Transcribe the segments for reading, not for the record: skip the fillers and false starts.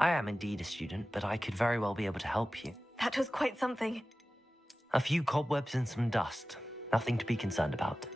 I am indeed a student, but I could very well be able to help you. That was quite something. A few cobwebs and some dust. Nothing to be concerned about.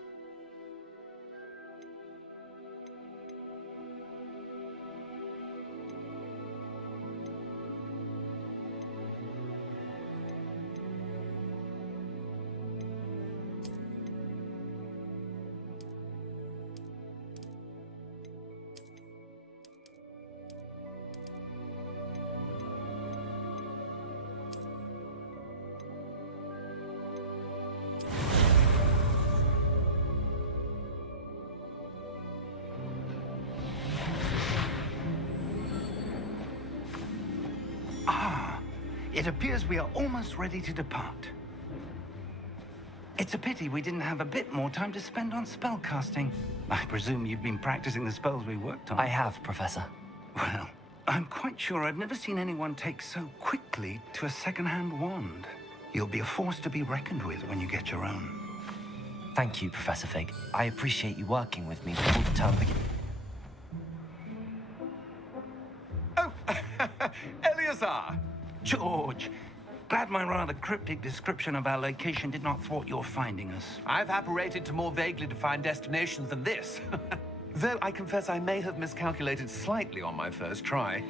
It appears we are almost ready to depart. It's a pity we didn't have a bit more time to spend on spellcasting. I presume you've been practicing the spells we worked on. I have, Professor. Well, I'm quite sure I've never seen anyone take so quickly to a second-hand wand. You'll be a force to be reckoned with when you get your own. Thank you, Professor Fig. I appreciate you working with me before the term begins. Oh, Eleazar! George, glad my rather cryptic description of our location did not thwart your finding us. I've apparated to more vaguely defined destinations than this. Though I confess I may have miscalculated slightly on my first try.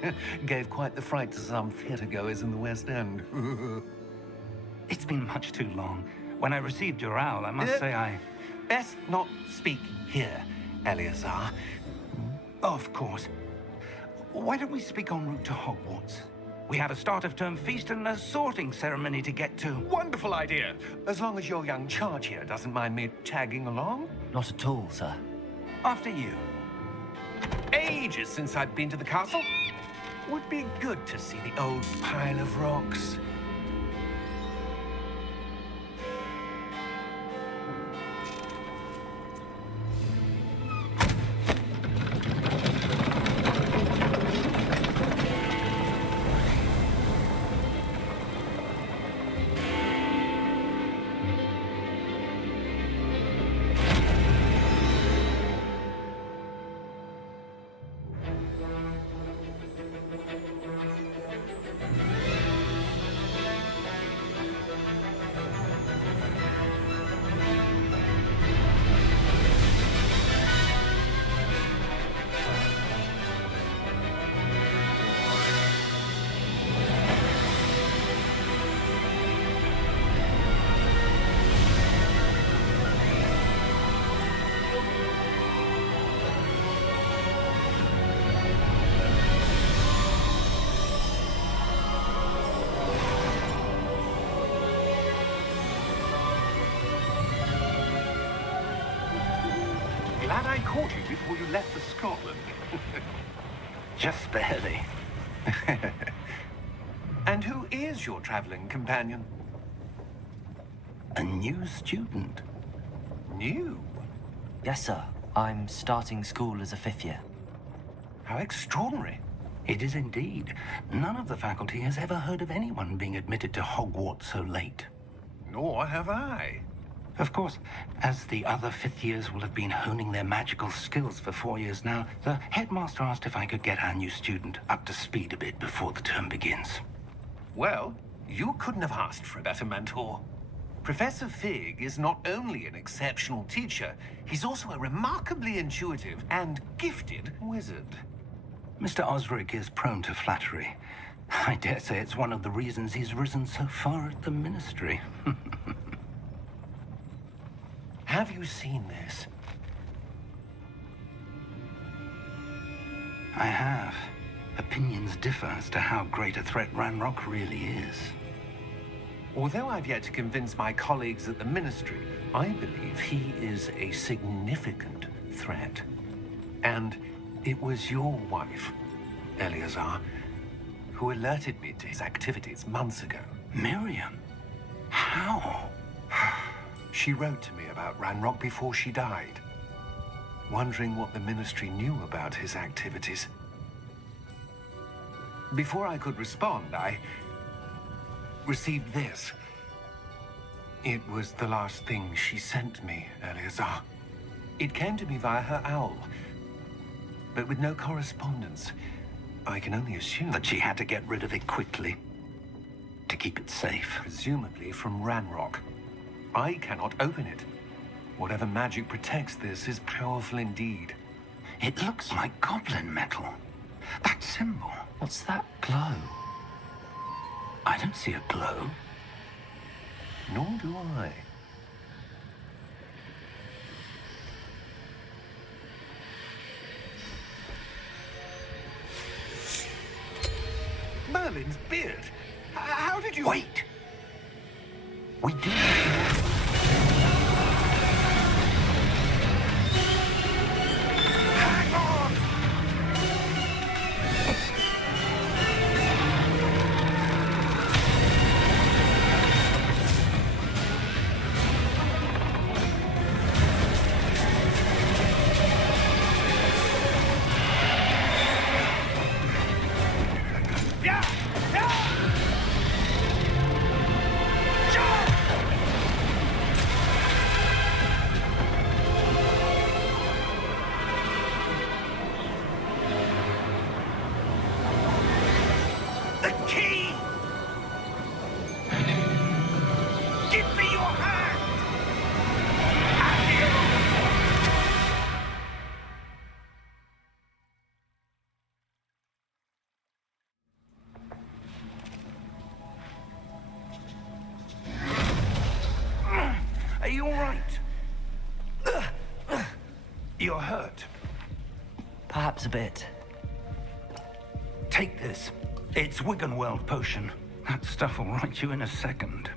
Gave quite the fright to some theatre-goers in the West End. It's been much too long. When I received your owl, I must say I... Best not speak here, Eleazar. Of course. Why don't we speak en route to Hogwarts? We have a start-of-term feast and a sorting ceremony to get to. Wonderful idea. As long as your young charge here doesn't mind me tagging along. Not at all, sir. After you. Ages since I've been to the castle. Would be good to see the old pile of rocks. Glad I caught you before you left for Scotland. Just barely. And who is your traveling companion? A new student. New? Yes, sir. I'm starting school as a 5th year. How extraordinary. It is indeed. None of the faculty has ever heard of anyone being admitted to Hogwarts so late. Nor have I. Of course, as the other 5th years will have been honing their magical skills for 4 years now, the headmaster asked if I could get our new student up to speed a bit before the term begins. Well, you couldn't have asked for a better mentor. Professor Fig is not only an exceptional teacher, he's also a remarkably intuitive and gifted wizard. Mr. Osric is prone to flattery. I dare say it's one of the reasons he's risen so far at the ministry. Have you seen this? I have. Opinions differ as to how great a threat Ranrock really is. Although I've yet to convince my colleagues at the Ministry, I believe he is a significant threat. And it was your wife, Eleazar, who alerted me to his activities months ago. Miriam? How? She wrote to me about Ranrock before she died, wondering what the Ministry knew about his activities. Before I could respond, I received this. It was the last thing she sent me, Eleazar. It came to me via her owl, but with no correspondence. I can only assume That she had to get rid of it quickly to keep it safe. presumably from Ranrock. I cannot open it. Whatever magic protects this is powerful indeed. It looks like goblin metal. That symbol. What's that glow? I don't see a glow. Nor do I. Merlin's beard. How did you... Wait! We do. Hang on! Yeah! Yeah! The key! Give me your hand! Are you all right? You're hurt. Perhaps a bit. Take this. It's Wiggenweld potion. That stuff will right you in a second.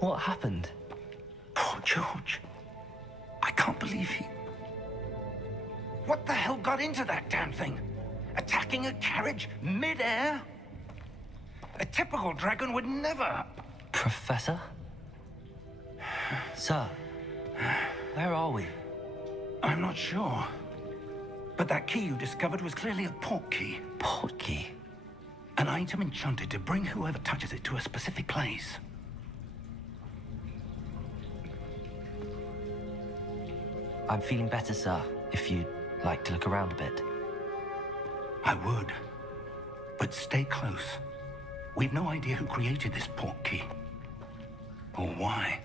What happened? Poor George. I can't believe he... What the hell got into that damn thing? Attacking a carriage mid-air? A typical dragon would never... Professor? Sir, where are we? I'm not sure. But that key you discovered was clearly a port key. Port key? An item enchanted to bring whoever touches it to a specific place. I'm feeling better, sir, if you'd like to look around a bit. I would. But stay close. We've no idea who created this port key. Or why.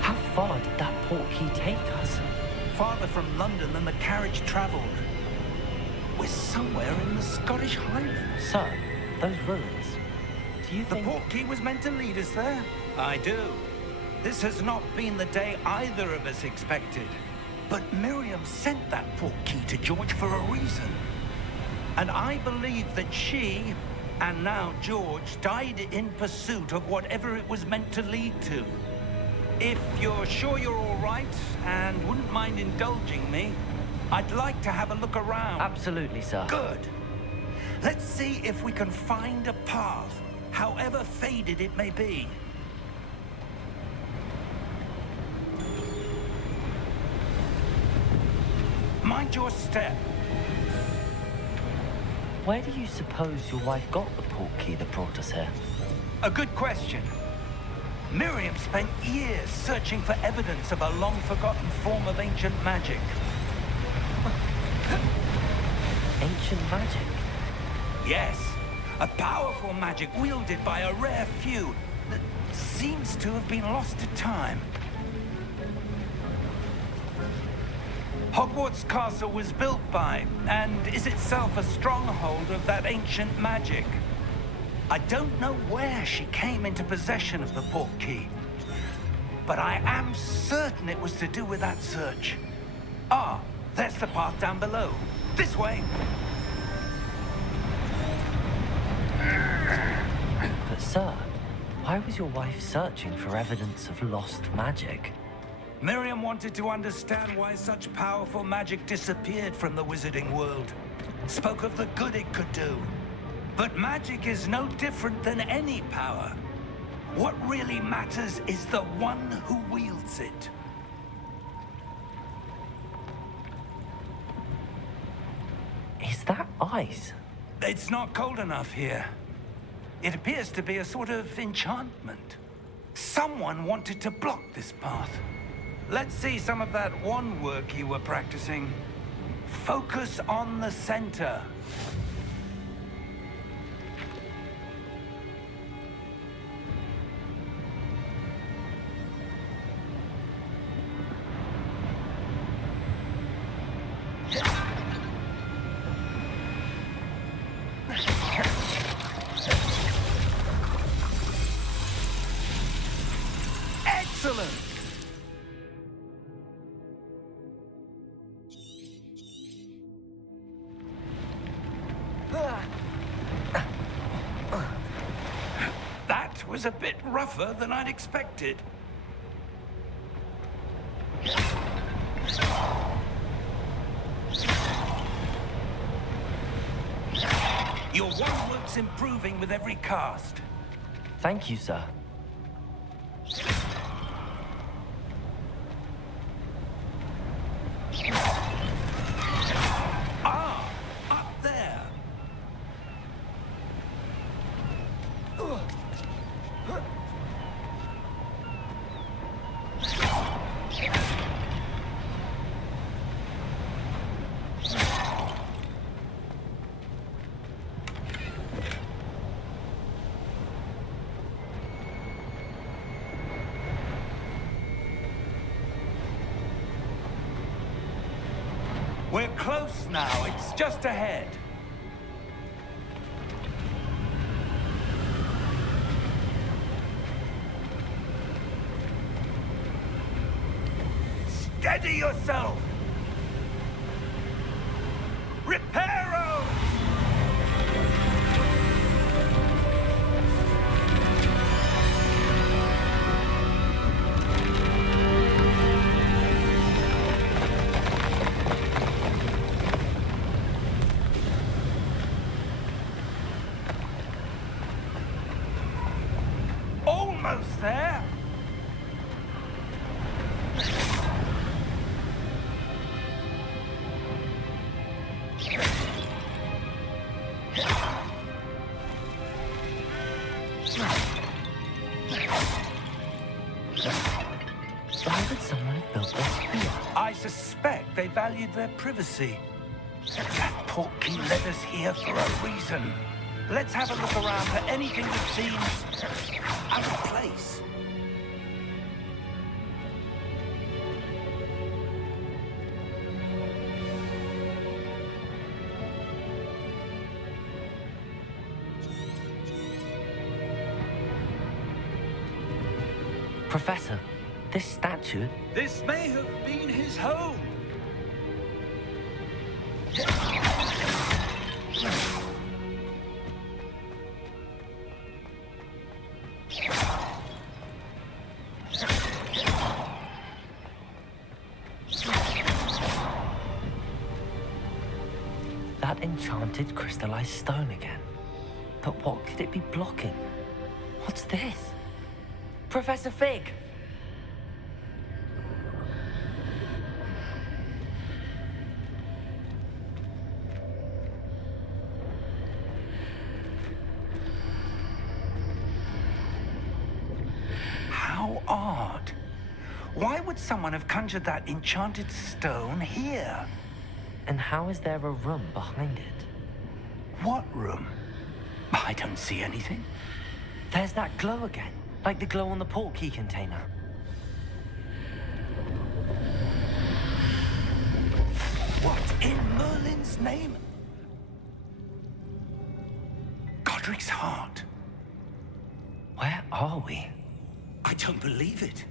How far did that port key take us? Farther from London than the carriage traveled. We're somewhere in the Scottish Highlands. Sir, those ruins. Do you The think... port key was meant to lead us there? I do. This has not been the day either of us expected. But Miriam sent that port key to George for a reason. And I believe that she, and now George, died in pursuit of whatever it was meant to lead to. If you're sure you're all right and wouldn't mind indulging me, I'd like to have a look around. Absolutely, sir. Good. Let's see if we can find a path, however faded it may be. Mind your step. Where do you suppose your wife got the port key that brought us here? A good question. Miriam spent years searching for evidence of a long-forgotten form of ancient magic. Ancient magic? Yes, a powerful magic wielded by a rare few that seems to have been lost to time. Hogwarts Castle was built by, and is itself a stronghold of that ancient magic. I don't know where she came into possession of the port key, but I am certain it was to do with that search. Ah, there's the path down below. This way. But sir, why was your wife searching for evidence of lost magic? Miriam wanted to understand why such powerful magic disappeared from the wizarding world. Spoke of the good it could do. But magic is no different than any power. What really matters is the one who wields it. Is that ice? It's not cold enough here. It appears to be a sort of enchantment. Someone wanted to block this path. Let's see some of that wand work you were practicing. Focus on the center. Excellent! That was a bit rougher than I'd expected. Your wand work's improving with every cast. Thank you, sir. Ah, up there. We're close now. It's just ahead. Steady yourself! Reparo! Almost there! Why would someone have built this here? I suspect they valued their privacy. That portkey led us here for a reason. Let's have a look around for anything that seems out of place. Professor, this statue... This may have been his home. That enchanted crystallized stone again. But what could it be blocking? What's this? Professor Fig! How odd. Why would someone have conjured that enchanted stone here? And how is there a room behind it? What room? I don't see anything. There's that glow again, like the glow on the portkey container. What in Merlin's name? Godric's heart. Where are we? I don't believe it.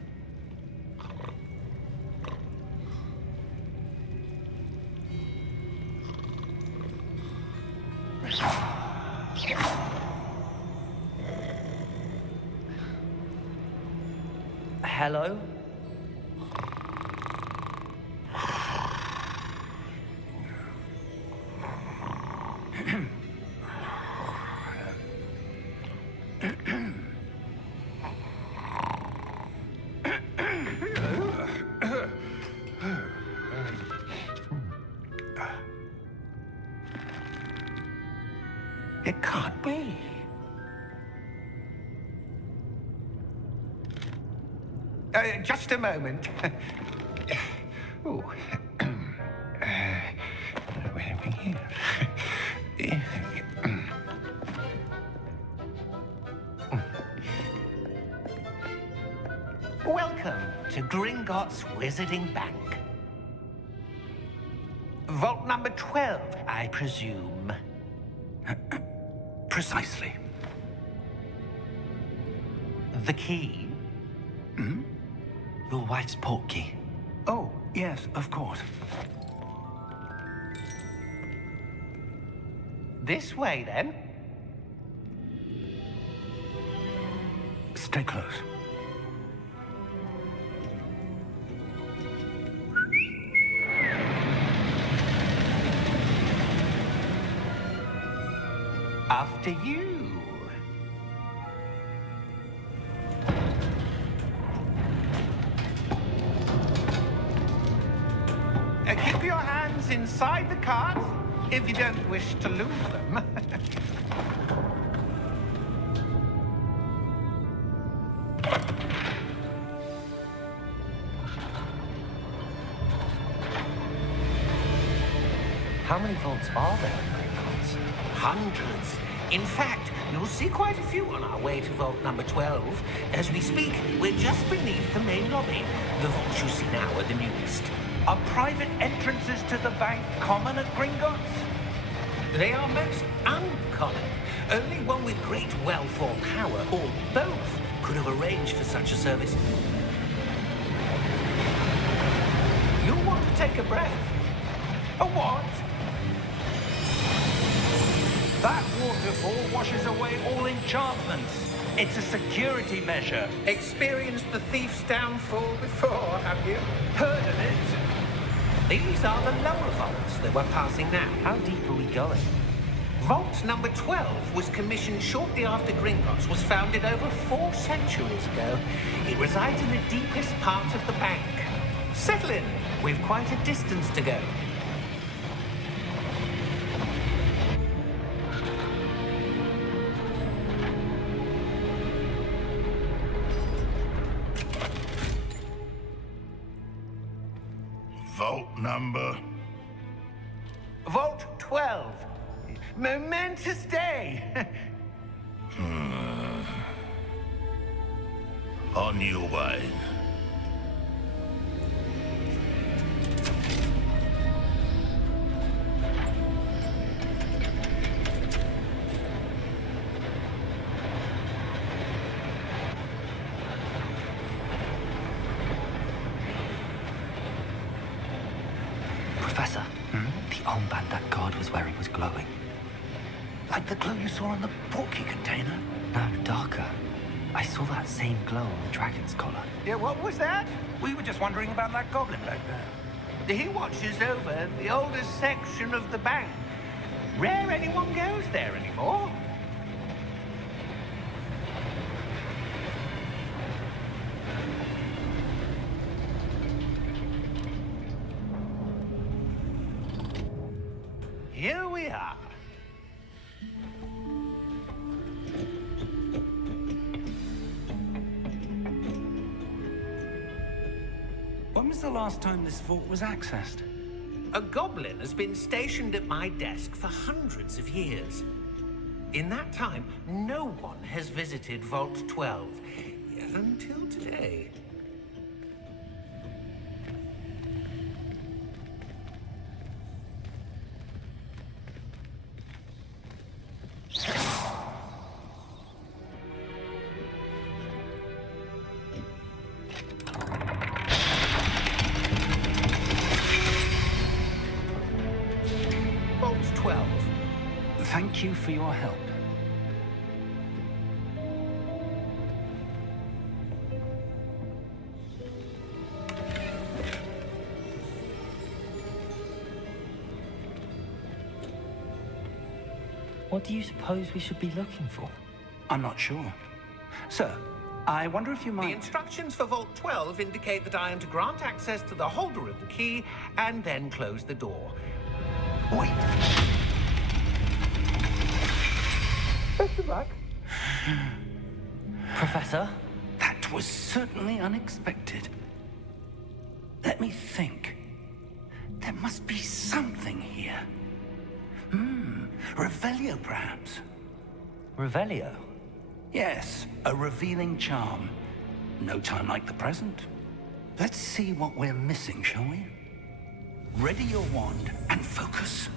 Hello? It can't be. Just a moment. Oh. Where are we here? Welcome to Gringotts Wizarding Bank. Vault number 12, I presume. Precisely. The key? Hmm? Your wife's portkey. Oh, yes, of course. This way, then. Stay close. After you. Keep your hands inside the cart if you don't wish to lose them. How many vaults are there in Gringotts? Hundreds. In fact, you'll see quite a few on our way to vault number 12. As we speak, we're just beneath the main lobby. The vaults you see now are the newest. Are private entrances to the bank common at Gringotts? They are most uncommon. Only one with great wealth or power, or both, could have arranged for such a service. You'll want to take a breath. A what? That waterfall washes away all enchantments. It's a security measure. Experienced the thief's downfall before, have you? Heard of it? These are the lower vaults that we're passing now. How deep are we going? Vault number 12 was commissioned shortly after Gringotts was founded over 4 centuries ago. It resides in the deepest part of the bank. Settle in. We've quite a distance to go. Vault number? Vault 12. Momentous day. On your way. Professor, the armband that guard was wearing was glowing. Like the glow you saw on the portkey container? No, darker. I saw that same glow on the dragon's collar. Yeah, what was that? We were just wondering about that goblin back there. He watches over the oldest section of the bank. Rare anyone goes there anymore. Here we are. When was the last time this vault was accessed? A goblin has been stationed at my desk for hundreds of years. In that time, no one has visited Vault 12 until today. Vault 12. Thank you for your help. What do you suppose we should be looking for? I'm not sure. Sir, I wonder if you The might... instructions for Vault 12 indicate that I am to grant access to the holder of the key and then close the door. Wait. Professor? That was certainly unexpected. Let me think. There must be something here. Revelio, perhaps? Revelio? Yes, a revealing charm. No time like the present. Let's see what we're missing, shall we? Ready your wand and focus.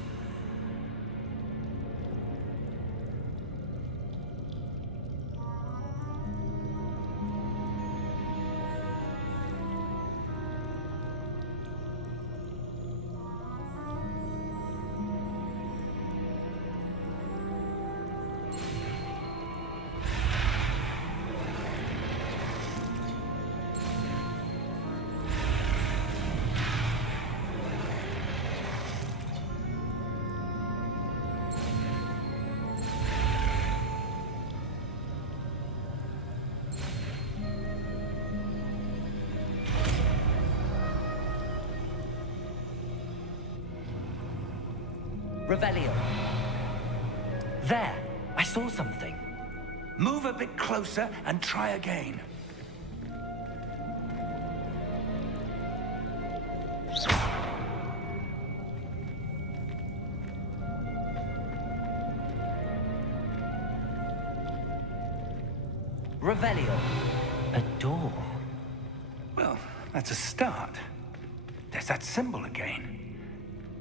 Revelio. There! I saw something. Move a bit closer and try again. Revelio. A door. Well, that's a start. There's that symbol again.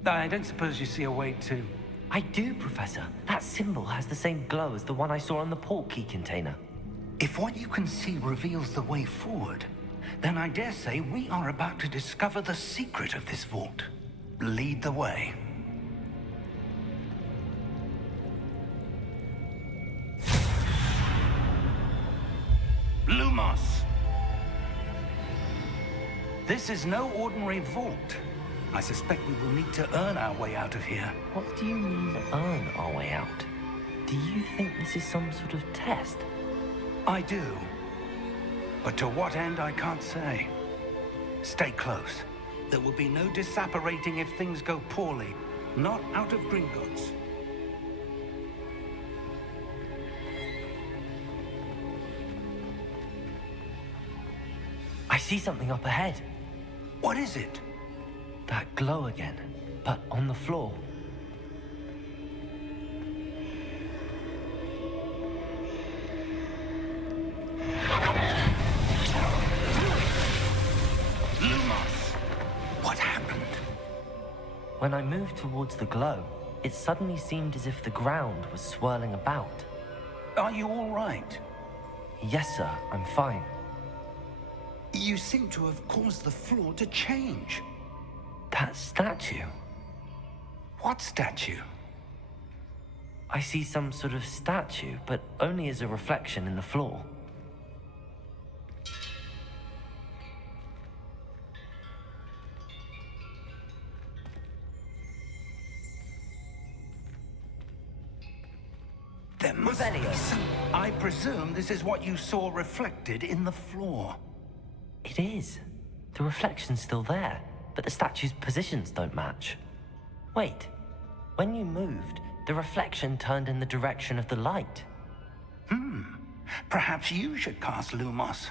I don't suppose you see a way to... I do, Professor. That symbol has the same glow as the one I saw on the port key container. If what you can see reveals the way forward, then I dare say we are about to discover the secret of this vault. Lead the way. Lumos! This is no ordinary vault. I suspect we will need to earn our way out of here. What do you mean, earn our way out? Do you think this is some sort of test? I do. But to what end, I can't say. Stay close. There will be no disapparating if things go poorly. Not out of Gringotts. I see something up ahead. What is it? That glow again, but on the floor. Lumos! What happened? When I moved towards the glow, it suddenly seemed as if the ground was swirling about. Are you all right? Yes, sir, I'm fine. You seem to have caused the floor to change. That statue? What statue? I see some sort of statue, but only as a reflection in the floor. There must be some... I presume this is what you saw reflected in the floor. It is. The reflection's still there, but the statue's positions don't match. Wait, when you moved, the reflection turned in the direction of the light. Perhaps you should cast Lumos.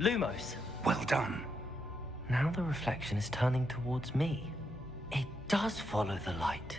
Lumos. Well done. Now the reflection is turning towards me. It does follow the light.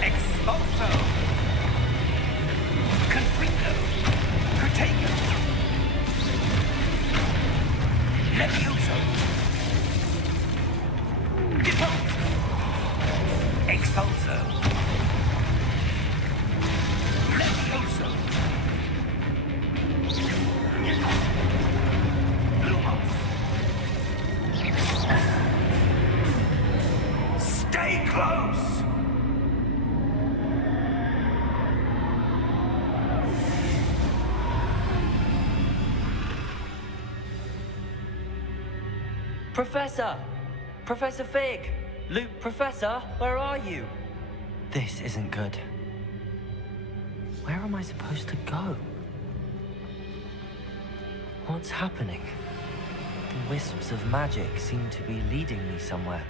Expulso! Confringo! Protego! Levioso! Depulso! Expulso! Levioso! Lumos! Stay close! Professor! Professor Fig! Luke, Professor, where are you? This isn't good. Where am I supposed to go? What's happening? The wisps of magic seem to be leading me somewhere.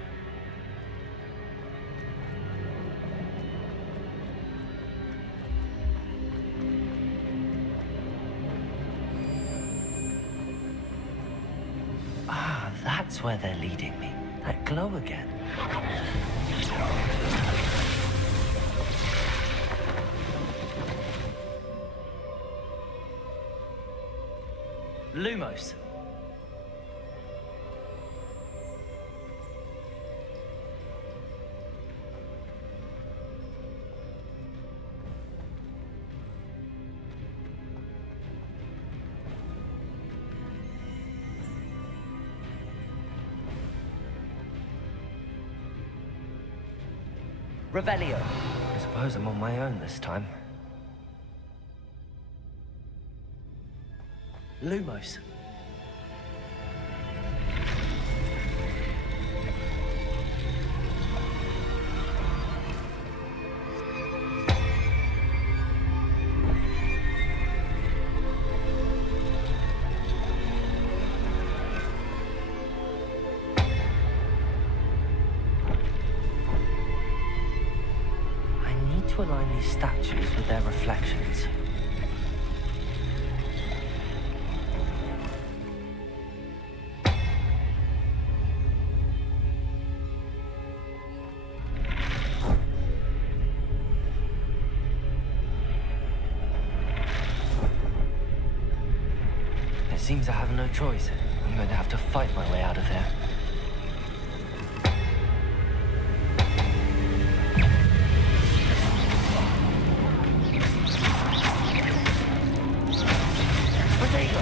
Ah, that's where they're leading me. That glow again. Lumos. Revelio. I suppose I'm on my own this time. Lumos. I need to align these statues with their reflections. It seems I have no choice. I'm going to have to fight my way out of here. Potato!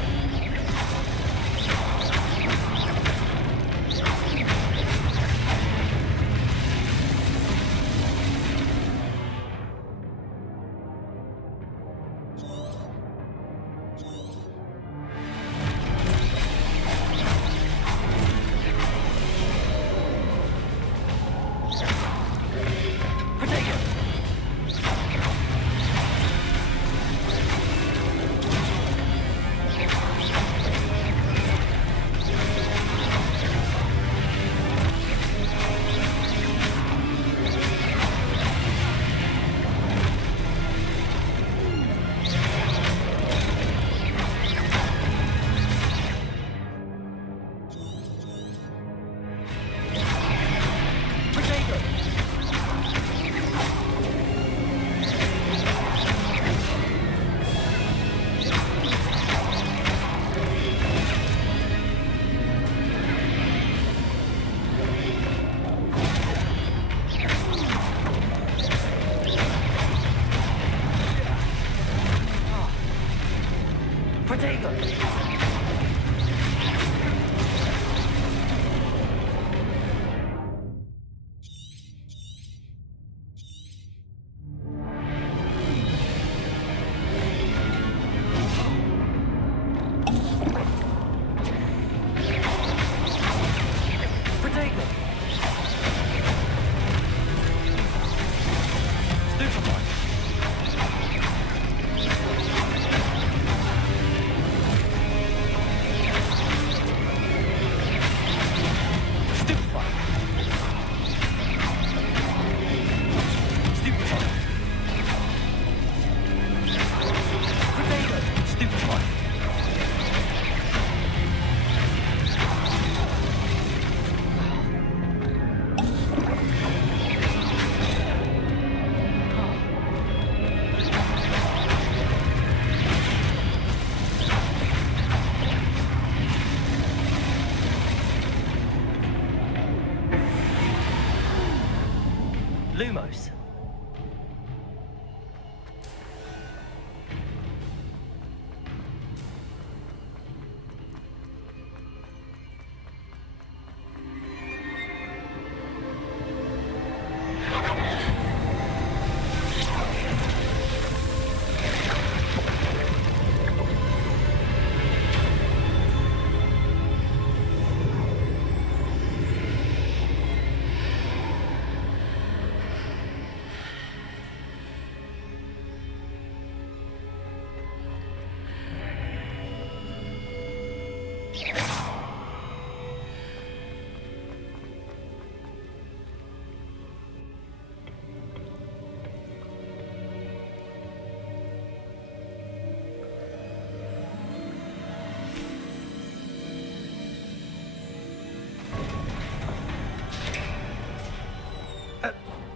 Lumos.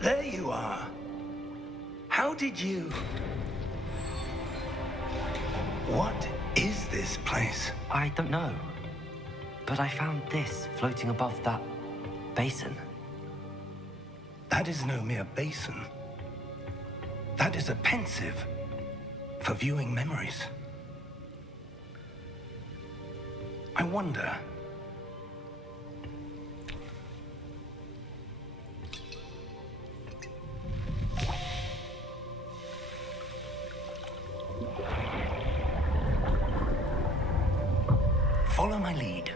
There you are. How did you... What is this place? I don't know. But I found this floating above that basin. That is no mere basin. That is a pensive for viewing memories. I wonder... Follow my lead.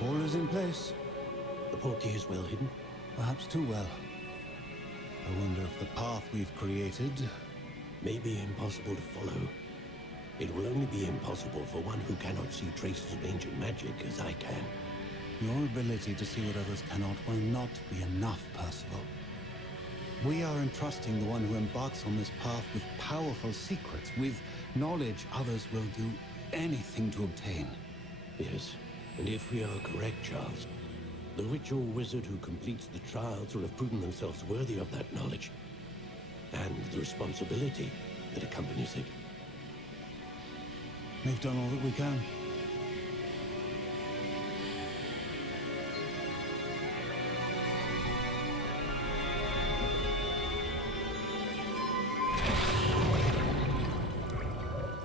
All is in place. The portkey is well hidden. Perhaps too well. I wonder if the path we've created... May be impossible to follow. It will only be impossible for one who cannot see traces of ancient magic as I can. Your ability to see what others cannot will not be enough, Percival. We are entrusting the one who embarks on this path with powerful secrets, with knowledge others will do anything to obtain. Yes, and if we are correct, Charles, the witch or wizard who completes the trials will have proven themselves worthy of that knowledge, and the responsibility that accompanies it. We've done all that we can.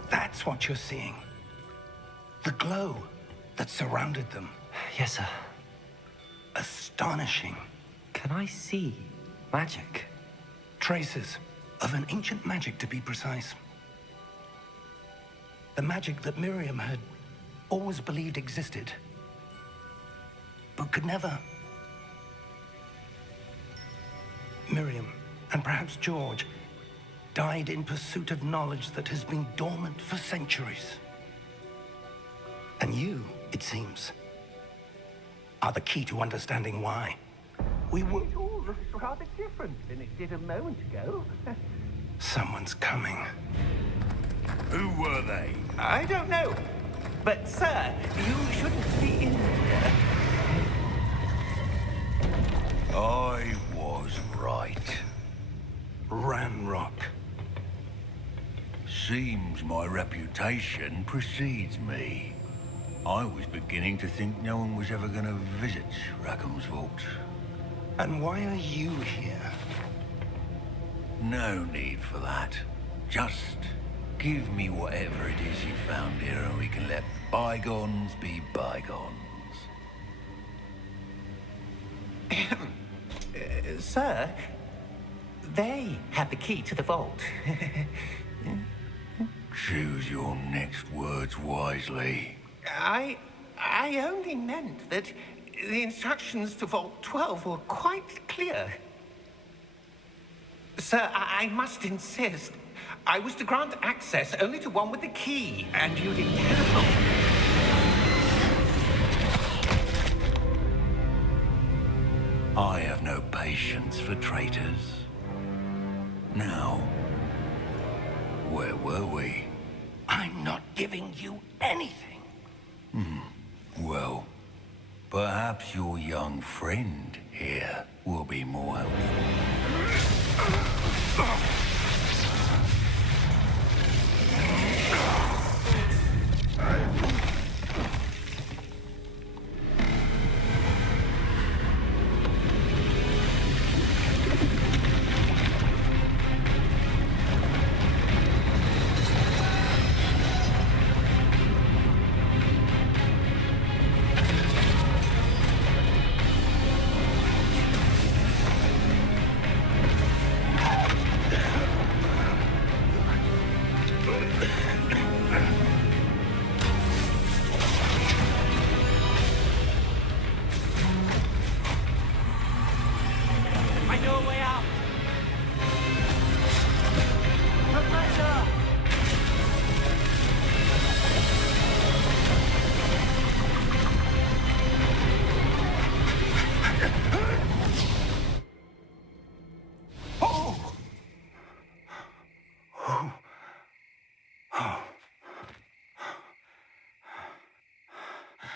That's what you're seeing. The glow that surrounded them. Yes, sir. Astonishing. Can I see magic? Traces of an ancient magic, to be precise. The magic that Miriam had always believed existed, but could never. Miriam, and perhaps George, died in pursuit of knowledge that has been dormant for centuries. And you, it seems, are the key to understanding why. We were... It all looks rather different than it did a moment ago. Someone's coming. Who were they? I don't know. But, sir, you shouldn't be in here. I was right. Ranrock. Seems my reputation precedes me. I was beginning to think no one was ever going to visit Rackham's vault. And why are you here? No need for that. Just give me whatever it is you found here and we can let bygones be bygones. Sir, they have the key to the vault. Choose your next words wisely. I only meant that the instructions to Vault 12 were quite clear. Sir, I must insist. I was to grant access only to one with the key, and you didn't have. I have no patience for traitors. Now, Where were we? I'm not giving you anything. Well, perhaps your young friend here will be more helpful. I know a way out! Professor!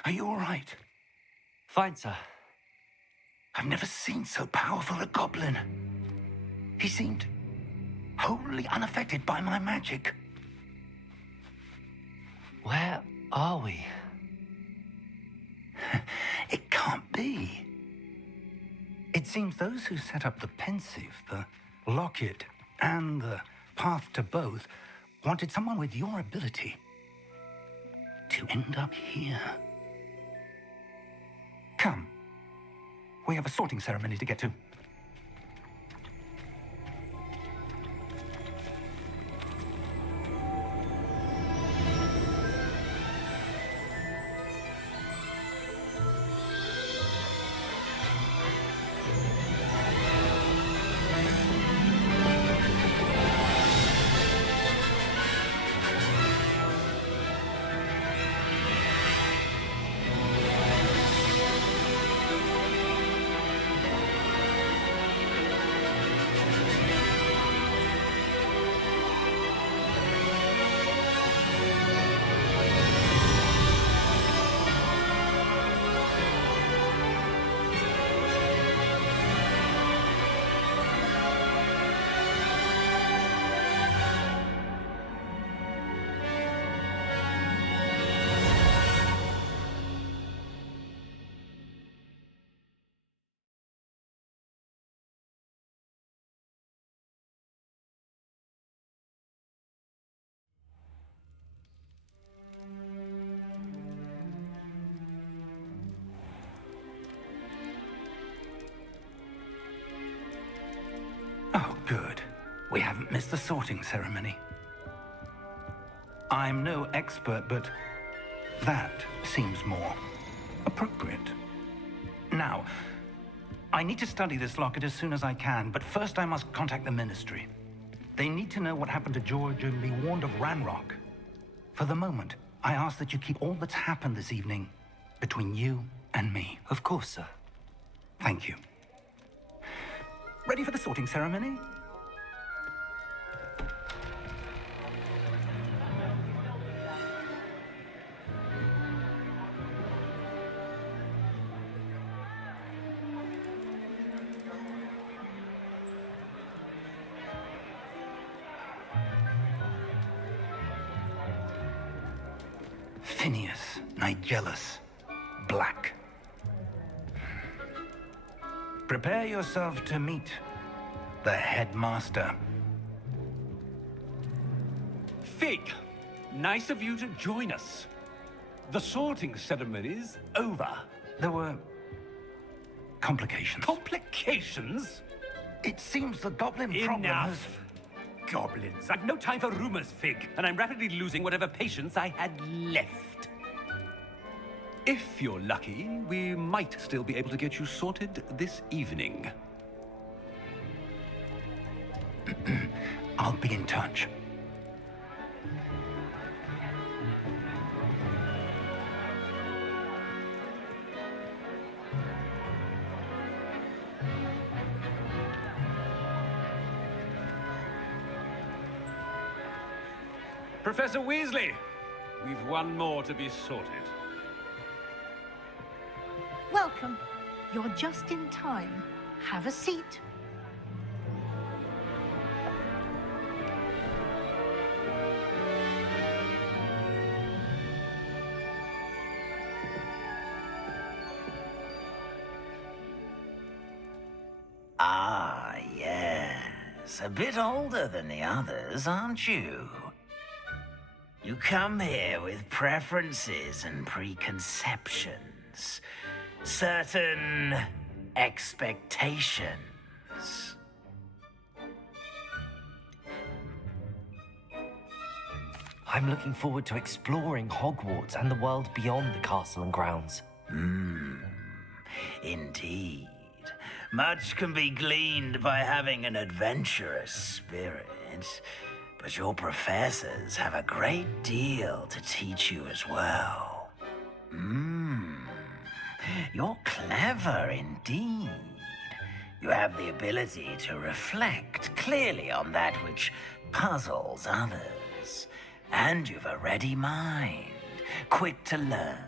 Are you all right? Fine, sir. I've never seen so powerful a goblin. He seemed wholly unaffected by my magic. Where are we? It can't be. It seems those who set up the pensive, the locket, and the path to both wanted someone with your ability to end up here. Come. We have a sorting ceremony to get to. Oh, good. We haven't missed the sorting ceremony. I'm no expert, but that seems more appropriate. Now, I need to study this locket as soon as I can, but first I must contact the Ministry. They need to know what happened to George and be warned of Ranrock. For the moment, I ask that you keep all that's happened this evening between you and me. Of course, sir. Thank you. Ready for the sorting ceremony? Phineas, Nigellus, Black. Prepare yourself to meet the headmaster. Fig, nice of you to join us. The sorting ceremony's over. There were complications. Complications? It seems the goblin problem has... Enough. Goblins. I've no time for rumors, Fig, and I'm rapidly losing whatever patience I had left. If you're lucky, we might still be able to get you sorted this evening. I'll be in touch. Professor Weasley, we've one more to be sorted. Welcome. You're just in time. Have a seat. Ah, yes. A bit older than the others, aren't you? You come here with preferences and preconceptions. Certain expectations. I'm looking forward to exploring Hogwarts and the world beyond the castle and grounds. Indeed. Much can be gleaned by having an adventurous spirit, but your professors have a great deal to teach you as well. You're clever indeed. You have the ability to reflect clearly on that which puzzles others. And you've a ready mind, quick to learn.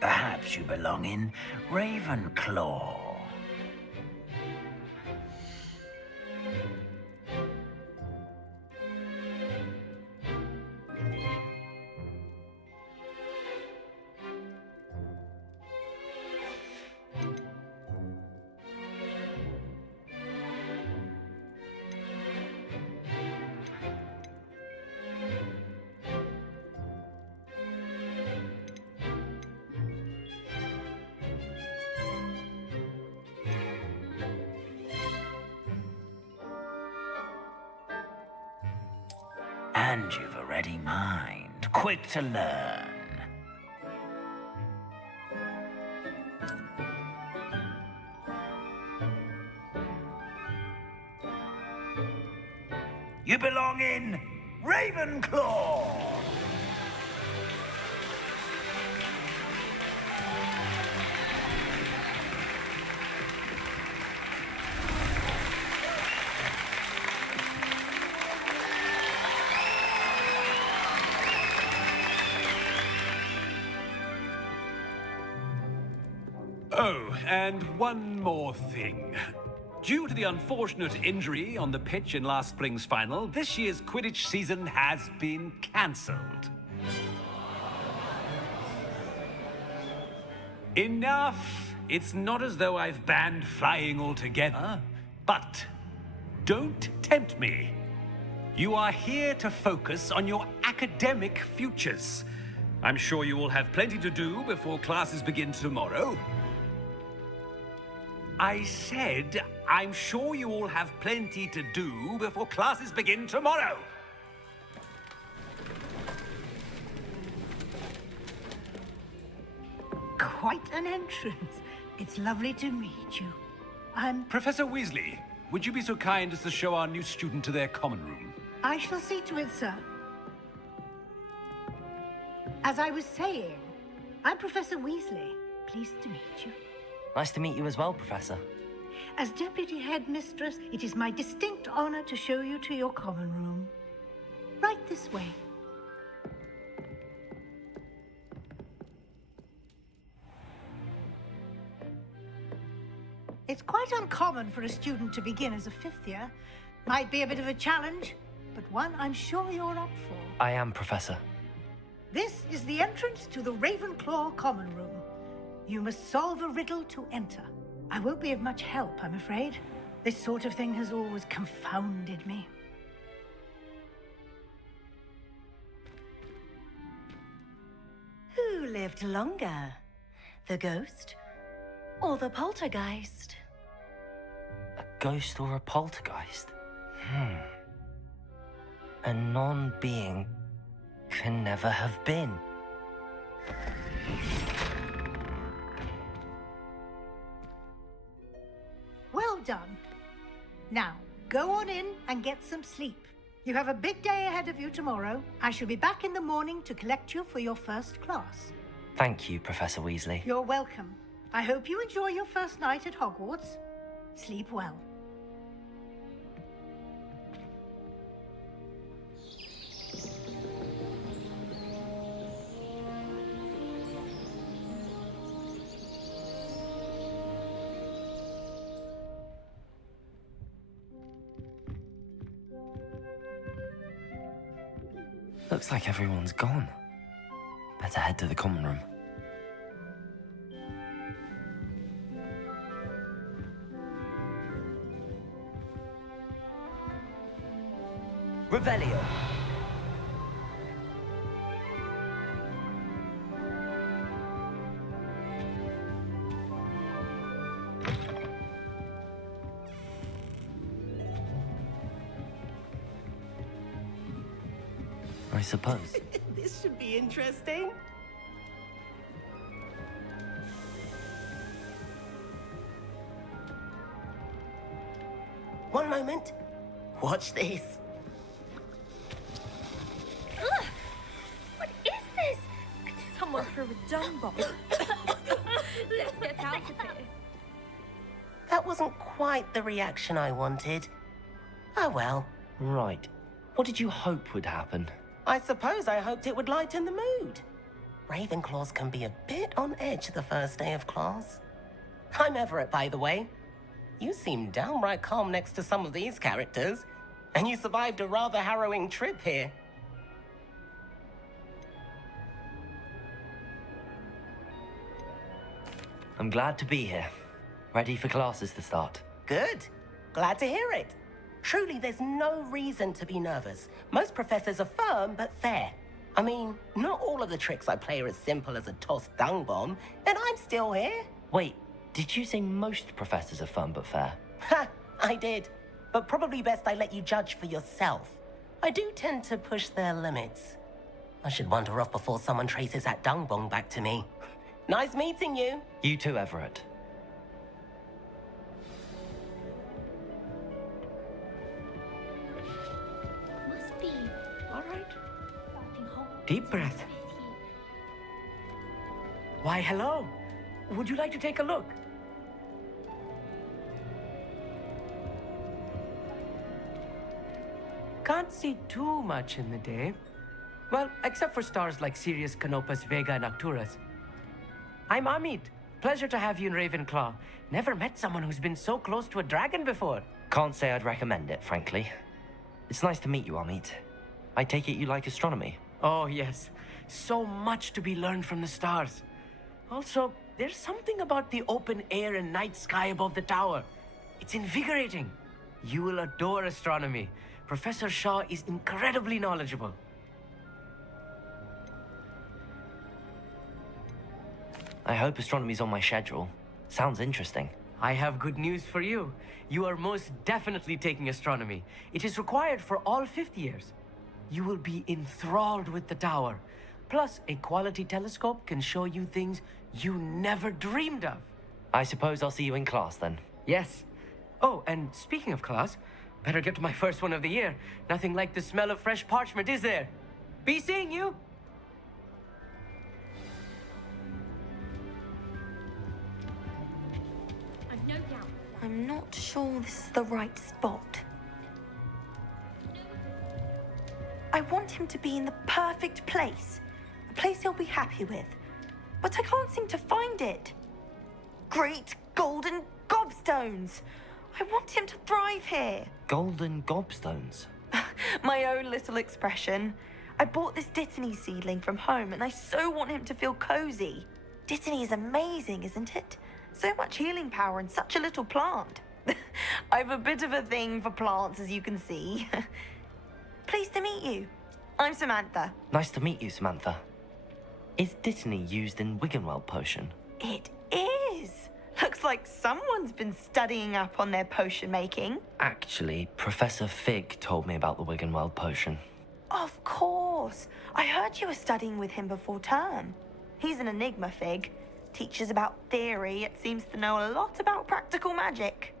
Perhaps you belong in Ravenclaw. And you've a ready mind, quick to learn. You belong in Ravenclaw! Oh, and one more thing. Due to the unfortunate injury on the pitch in last spring's final, this year's Quidditch season has been cancelled. Enough! It's not as though I've banned flying altogether. But don't tempt me. You are here to focus on your academic futures. I'm sure you will have plenty to do before classes begin tomorrow. I said, I'm sure you all have plenty to do before classes begin tomorrow. Quite an entrance. It's lovely to meet you. Professor Weasley, would you be so kind as to show our new student to their common room? I shall see to it, sir. As I was saying, I'm Professor Weasley. Pleased to meet you. Nice to meet you as well, Professor. As Deputy Headmistress, it is my distinct honor to show you to your common room. Right this way. It's quite uncommon for a student to begin as a fifth year. Might be a bit of a challenge, but one I'm sure you're up for. I am, Professor. This is the entrance to the Ravenclaw common room. You must solve a riddle to enter. I won't be of much help, I'm afraid. This sort of thing has always confounded me. Who lived longer? The ghost or the poltergeist? A ghost or a poltergeist? A non-being can never have been. Well done. Now, go on in and get some sleep. You have a big day ahead of you tomorrow. I shall be back in the morning to collect you for your first class. Thank you, Professor Weasley. You're welcome. I hope you enjoy your first night at Hogwarts. Sleep well. Looks like everyone's gone. Better head to the common room. Revelio. I suppose. This should be interesting. One moment. Watch this. Ugh! What is this? Could someone throw a dung bomb? Let's get out of here. That wasn't quite the reaction I wanted. Oh well. Right. What did you hope would happen? I suppose I hoped it would lighten the mood. Ravenclaws can be a bit on edge the first day of class. I'm Everett, by the way. You seem downright calm next to some of these characters, and you survived a rather harrowing trip here. I'm glad to be here. Ready for classes to start. Good. Glad to hear it. Truly, there's no reason to be nervous. Most professors are firm but fair. I mean, not all of the tricks I play are as simple as a tossed dung bomb, and I'm still here. Wait, did you say most professors are fun but fair? Ha! I did. But probably best I let you judge for yourself. I do tend to push their limits. I should wander off before someone traces that dung bomb back to me. Nice meeting you. You too, Everett. Must be. All right. Something Hogwarts Deep breath. is here. Why, hello. Would you like to take a look? Can't see too much in the day. Well, except for stars like Sirius, Canopus, Vega, and Arcturus. I'm Amit. Pleasure to have you in Ravenclaw. Never met someone who's been so close to a dragon before. Can't say I'd recommend it, frankly. It's nice to meet you, Amit. I take it you like astronomy. Oh, yes. So much to be learned from the stars. Also, there's something about the open air and night sky above the tower. It's invigorating. You will adore astronomy. Professor Shaw is incredibly knowledgeable. I hope astronomy's on my schedule. Sounds interesting. I have good news for you. You are most definitely taking astronomy. It is required for all fifth years. You will be enthralled with the tower. Plus, a quality telescope can show you things you never dreamed of. I suppose I'll see you in class then. Yes. Oh, and speaking of class, better get to my first one of the year. Nothing like the smell of fresh parchment, is there? Be seeing you. I've no doubt. I'm not sure this is the right spot. I want him to be in the perfect place. A place he'll be happy with. But I can't seem to find it. Great golden gobstones! I want him to thrive here. Golden gobstones. My own little expression. I bought this Dittany seedling from home and I so want him to feel cozy. Dittany is amazing, isn't it? So much healing power in such a little plant. I have a bit of a thing for plants, as you can see. Pleased to meet you. I'm Samantha. Nice to meet you, Samantha. Is Dittany used in Wiggenweld potion? It is. Looks like someone's been studying up on their potion making. Actually, Professor Fig told me about the Wiggenweld potion. Of course. I heard you were studying with him before term. He's an enigma, Fig. Teaches about theory, yet seems to know a lot about practical magic.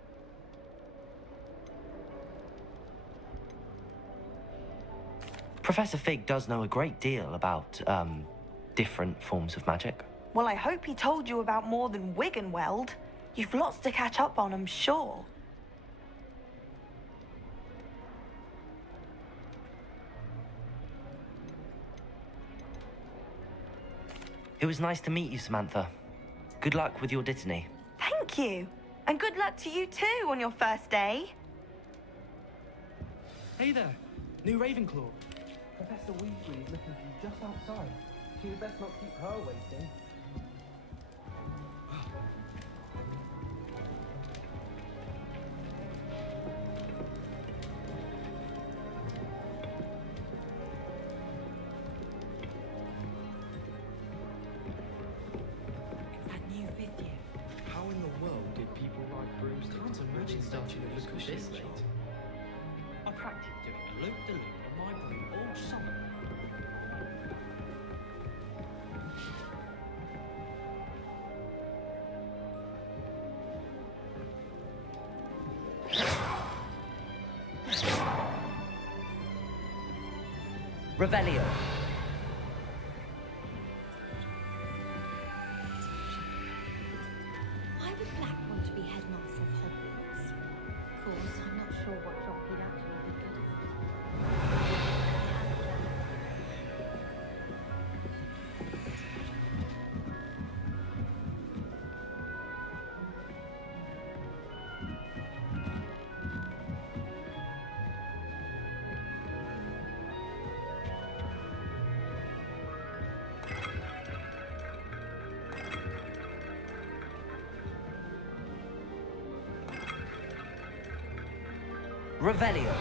Professor Fig does know a great deal about, different forms of magic. Well, I hope he told you about more than Wiggenweld. You've lots to catch up on, I'm sure. It was nice to meet you, Samantha. Good luck with your Dittany. Thank you. And good luck to you too on your first day. Hey there, new Ravenclaw. Professor Weasley is looking for you just outside. You'd best not keep her waiting. That new fifth year. How in the world did people ride brooms? Can't imagine starting a school this late. I practiced doing a loop-the-loop on my broom all summer. Revelio. Why would Black want to be headmaster of Hogwarts? Of course, I'm not sure what job he'd actually be good at. Revelio.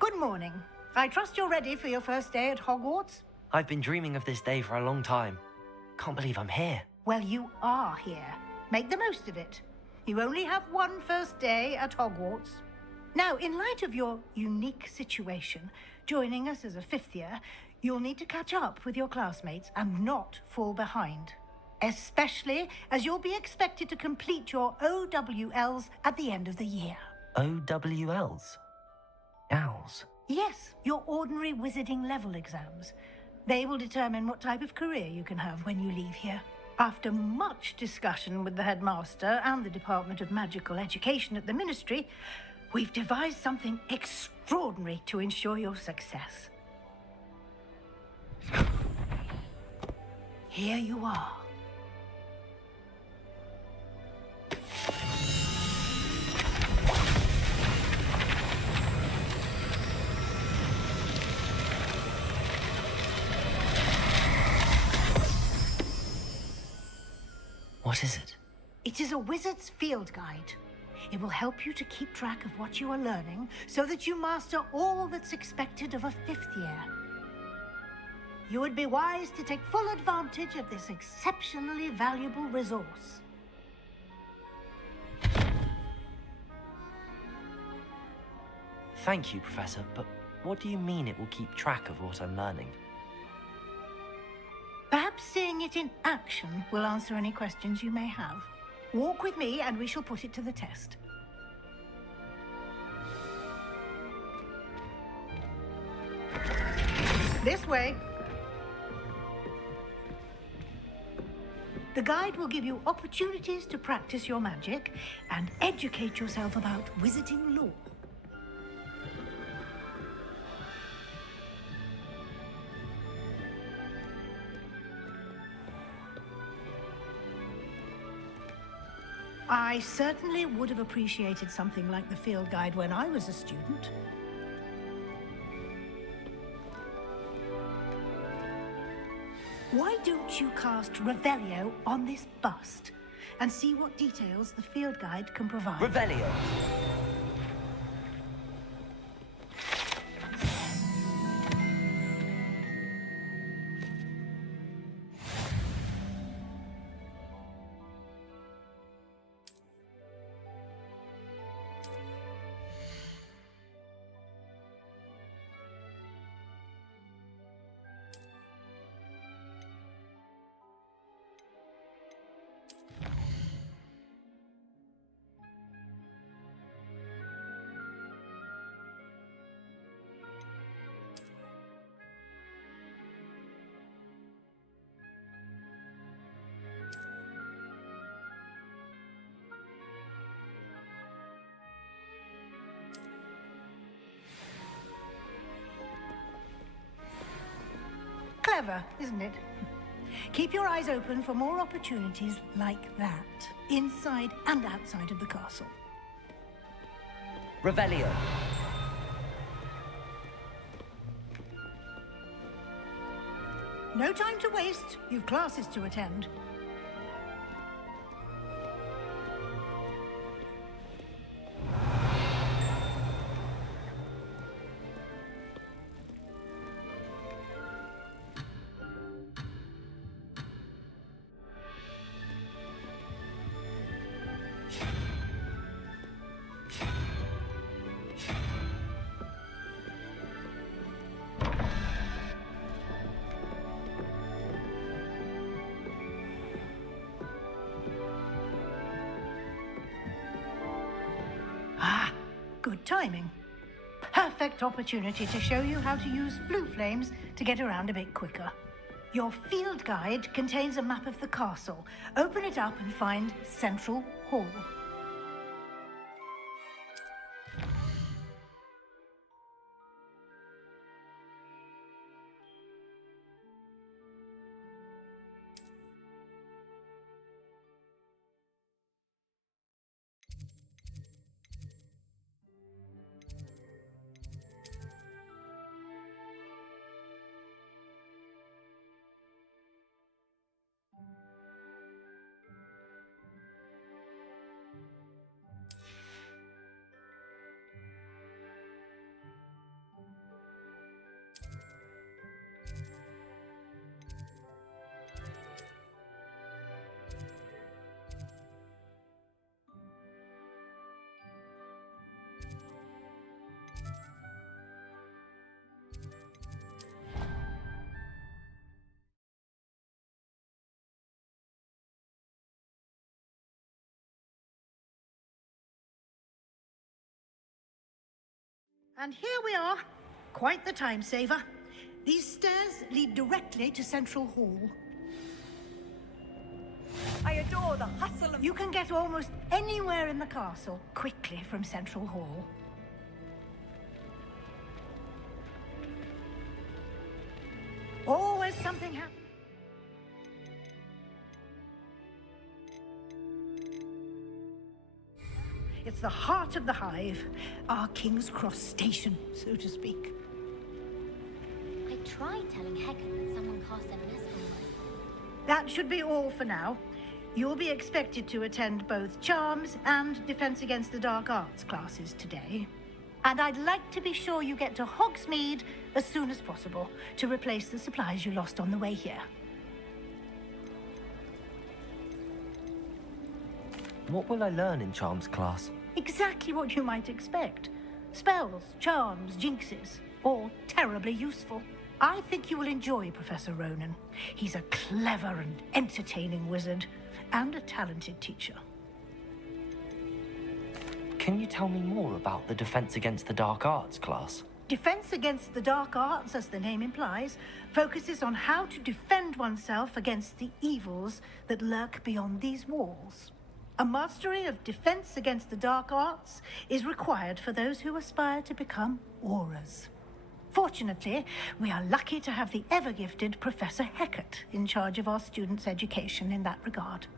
Good morning. I trust you're ready for your first day at Hogwarts? I've been dreaming of this day for a long time. Can't believe I'm here. Well, you are here. Make the most of it. You only have one first day at Hogwarts. Now, in light of your unique situation, joining us as a fifth year, you'll need to catch up with your classmates and not fall behind. Especially as you'll be expected to complete your OWLs at the end of the year. OWLs? Owls? Yes, your ordinary wizarding level exams. They will determine what type of career you can have when you leave here. After much discussion with the headmaster and the Department of Magical Education at the Ministry, we've devised something extraordinary to ensure your success. Here you are. What is it? It is a wizard's field guide. It will help you to keep track of what you are learning so that you master all that's expected of a fifth year. You would be wise to take full advantage of this exceptionally valuable resource. Thank you, Professor, but what do you mean it will keep track of what I'm learning? Perhaps seeing it in action will answer any questions you may have. Walk with me and we shall put it to the test. This way. The guide will give you opportunities to practice your magic and educate yourself about wizarding lore. I certainly would have appreciated something like the field guide when I was a student. Why don't you cast Revelio on this bust and see what details the field guide can provide? Revelio! Clever, isn't it? Keep your eyes open for more opportunities like that, inside and outside of the castle. Revelio. No time to waste. You've classes to attend. Good timing. Perfect opportunity to show you how to use blue flames to get around a bit quicker. Your field guide contains a map of the castle. Open it up and find Central Hall. And here we are. Quite the time saver. These stairs lead directly to Central Hall. I adore the hustle of... You can get almost anywhere in the castle quickly from Central Hall. Always something happening. It's the heart of the hive, our King's Cross station, so to speak. I tried telling Hecate that someone cast a mess on us. That should be all for now. You'll be expected to attend both Charms and Defense Against the Dark Arts classes today. And I'd like to be sure you get to Hogsmeade as soon as possible to replace the supplies you lost on the way here. What will I learn in Charms class? Exactly what you might expect. Spells, charms, jinxes, all terribly useful. I think you will enjoy Professor Ronan. He's a clever and entertaining wizard, and a talented teacher. Can you tell me more about the Defense Against the Dark Arts class? Defense Against the Dark Arts, as the name implies, focuses on how to defend oneself against the evils that lurk beyond these walls. A mastery of Defense Against the Dark Arts is required for those who aspire to become auras. Fortunately, we are lucky to have the ever-gifted Professor Hecate in charge of our students' education in that regard.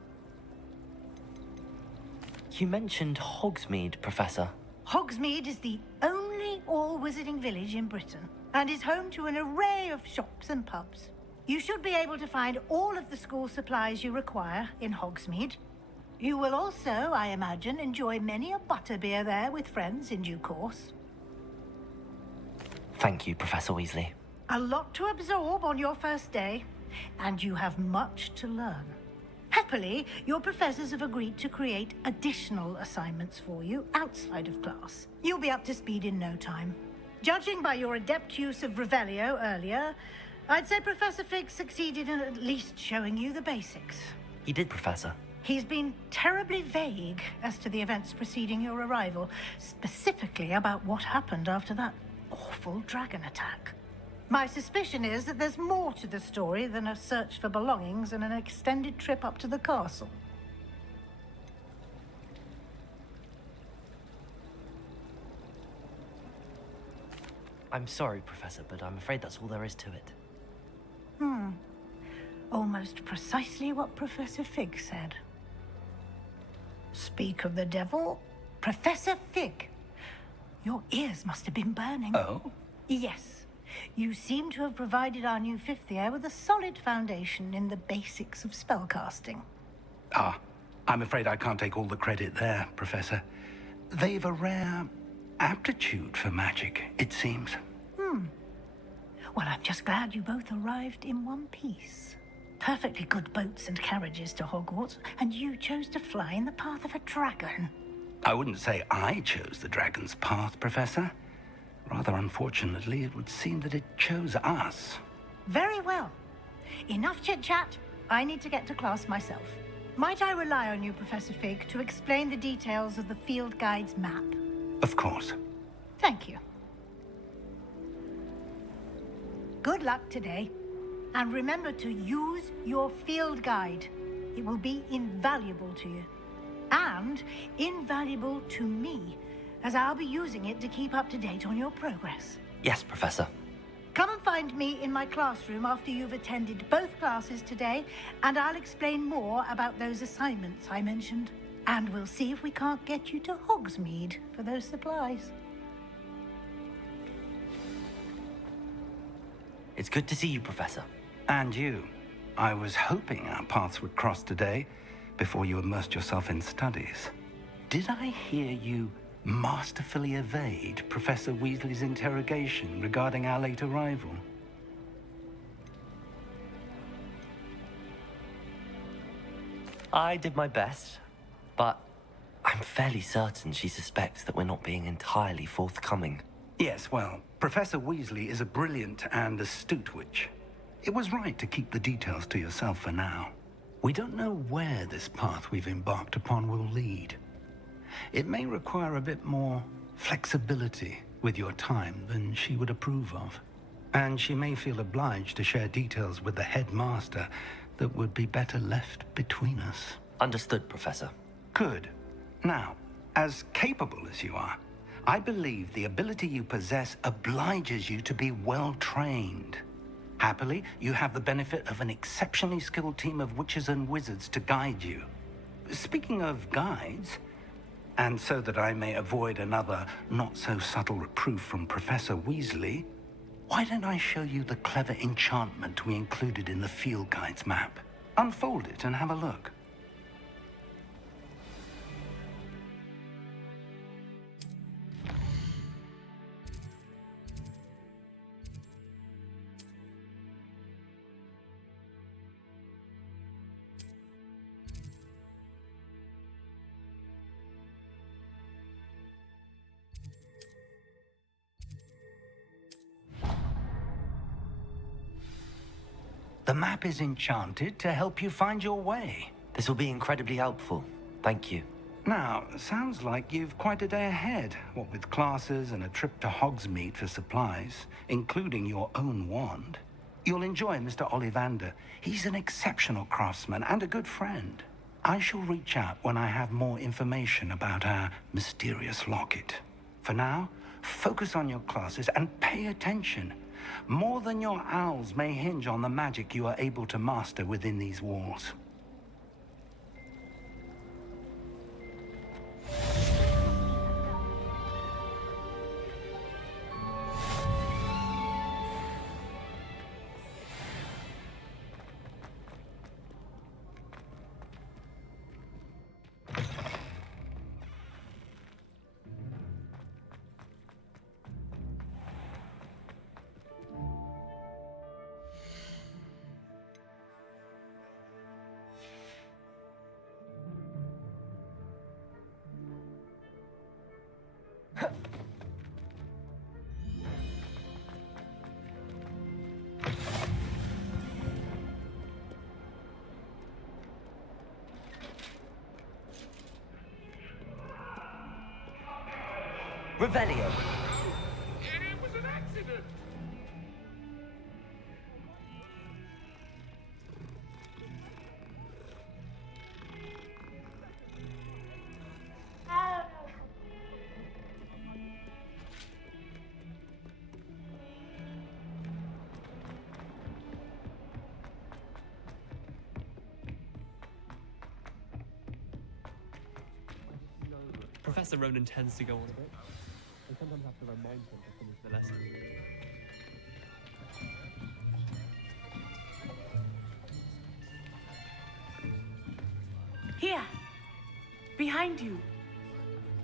You mentioned Hogsmeade, Professor. Hogsmeade is the only all-wizarding village in Britain and is home to an array of shops and pubs. You should be able to find all of the school supplies you require in Hogsmeade. You will also, I imagine, enjoy many a butterbeer there with friends in due course. Thank you, Professor Weasley. A lot to absorb on your first day, and you have much to learn. Happily, your professors have agreed to create additional assignments for you outside of class. You'll be up to speed in no time. Judging by your adept use of Revelio earlier, I'd say Professor Fig succeeded in at least showing you the basics. He did, Professor. He's been terribly vague as to the events preceding your arrival, specifically about what happened after that awful dragon attack. My suspicion is that there's more to the story than a search for belongings and an extended trip up to the castle. I'm sorry, Professor, but I'm afraid that's all there is to it. Almost precisely what Professor Fig said. Speak of the devil, Professor Fig. Your ears must have been burning. Oh? Yes. You seem to have provided our new fifth year with a solid foundation in the basics of spellcasting. Ah, I'm afraid I can't take all the credit there, Professor. They've a rare aptitude for magic, it seems. Well, I'm just glad you both arrived in one piece. Perfectly good boats and carriages to Hogwarts, and you chose to fly in the path of a dragon. I wouldn't say I chose the dragon's path, Professor. Rather unfortunately, it would seem that it chose us. Very well. Enough chit-chat. I need to get to class myself. Might I rely on you, Professor Fig, to explain the details of the field guide's map? Of course. Thank you. Good luck today. And remember to use your field guide. It will be invaluable to you. And invaluable to me, as I'll be using it to keep up to date on your progress. Yes, Professor. Come and find me in my classroom after you've attended both classes today, and I'll explain more about those assignments I mentioned. And we'll see if we can't get you to Hogsmeade for those supplies. It's good to see you, Professor. And you. I was hoping our paths would cross today, before you immersed yourself in studies. Did I hear you masterfully evade Professor Weasley's interrogation regarding our late arrival? I did my best, but I'm fairly certain she suspects that we're not being entirely forthcoming. Yes, well, Professor Weasley is a brilliant and astute witch. It was right to keep the details to yourself for now. We don't know where this path we've embarked upon will lead. It may require a bit more flexibility with your time than she would approve of. And she may feel obliged to share details with the headmaster that would be better left between us. Understood, Professor. Good. Now, as capable as you are, I believe the ability you possess obliges you to be well trained. Happily, you have the benefit of an exceptionally skilled team of witches and wizards to guide you. Speaking of guides, and so that I may avoid another not-so-subtle reproof from Professor Weasley, why don't I show you the clever enchantment we included in the field guide's map? Unfold it and have a look. The map is enchanted to help you find your way. This will be incredibly helpful. Thank you. Now, sounds like you've quite a day ahead, what with classes and a trip to Hogsmeade for supplies, including your own wand. You'll enjoy Mr. Ollivander. He's an exceptional craftsman and a good friend. I shall reach out when I have more information about our mysterious locket. For now, focus on your classes and pay attention. More than your owls may hinge on the magic you are able to master within these walls. Revelio. It was an accident. Professor Ronan tends to go on a bit. I sometimes have to remind him to finish the lesson. Here, behind you.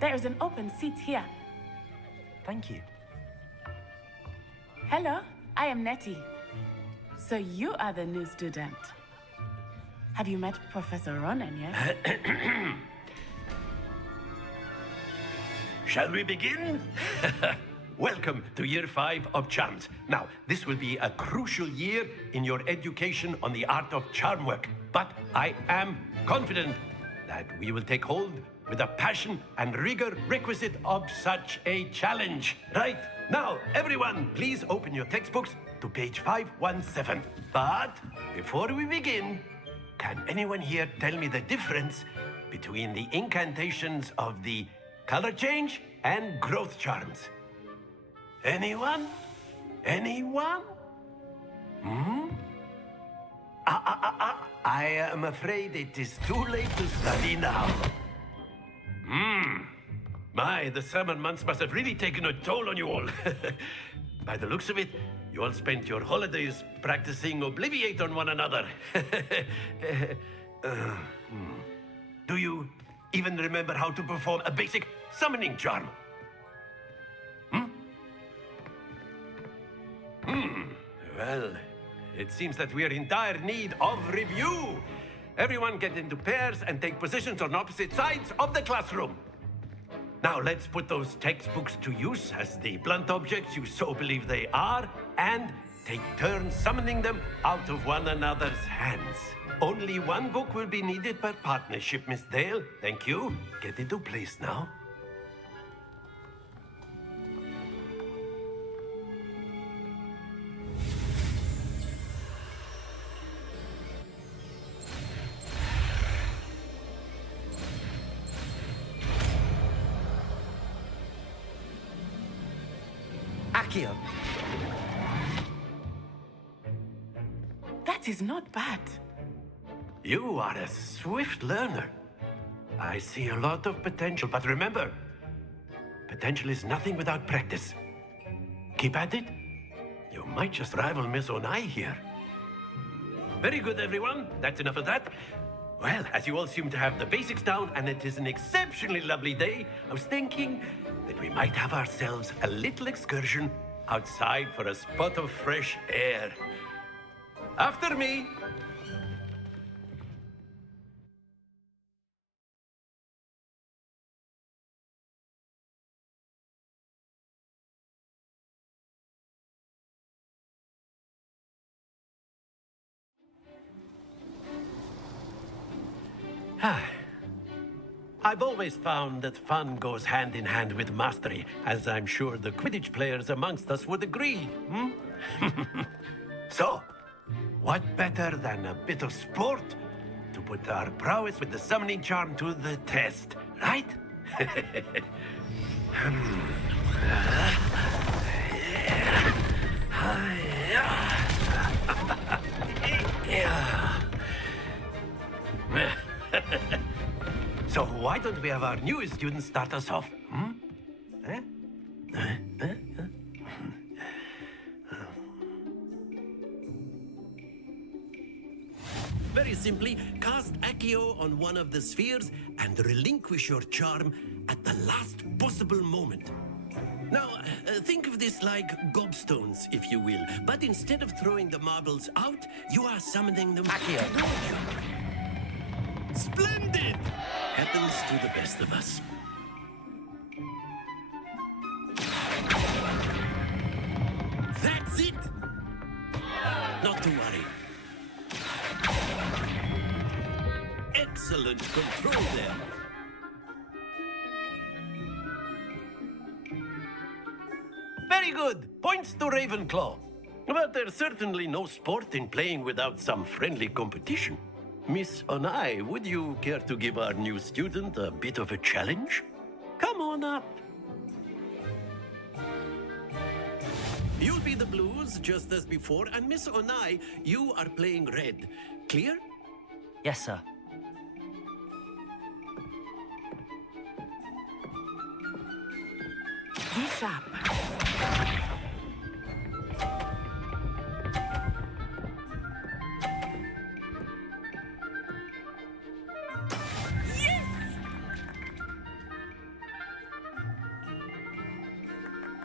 There is an open seat here. Thank you. Hello, I am Nettie. So you are the new student. Have you met Professor Ronan yet? Shall we begin? Welcome to Year 5 of Charms. Now, this will be a crucial year in your education on the art of charm work. But I am confident that we will take hold with the passion and rigor requisite of such a challenge. Right, now, everyone, please open your textbooks to page 517. But before we begin, can anyone here tell me the difference between the incantations of the color change and growth charms? Anyone? Anyone? I am afraid it is too late to study now. My, the summer months must have really taken a toll on you all. By the looks of it, you all spent your holidays practicing Obliviate on one another. Do you even remember how to perform a basic summoning charm? Well, it seems that we are in dire need of review. Everyone get into pairs and take positions on opposite sides of the classroom. Now let's put those textbooks to use as the blunt objects you so believe they are, and take turns summoning them out of one another's hands. Only one book will be needed per partnership, Miss Dale. Thank you. Get into place now. Accio. That is not bad. You are a swift learner. I see a lot of potential, but remember, potential is nothing without practice. Keep at it. You might just rival Miss Onai here. Very good, everyone. That's enough of that. Well, as you all seem to have the basics down, and it is an exceptionally lovely day, I was thinking that we might have ourselves a little excursion outside for a spot of fresh air. After me. I've always found that fun goes hand in hand with mastery, as I'm sure the Quidditch players amongst us would agree. So, what better than a bit of sport to put our prowess with the summoning charm to the test, right? So why don't we have our newest student start us off? Very simply, cast Accio on one of the spheres and relinquish your charm at the last possible moment. Now, think of this like gobstones, if you will. But instead of throwing the marbles out, you are summoning them Accio. Splendid! Happens to the best of us. That's it! Not to worry. Excellent control there. Very good. Points to Ravenclaw. But there's certainly no sport in playing without some friendly competition. Miss Onai, would you care to give our new student a bit of a challenge? Come on up. You'll be the blues, just as before, and Miss Onai, you are playing red. Clear? Yes, sir. sharp.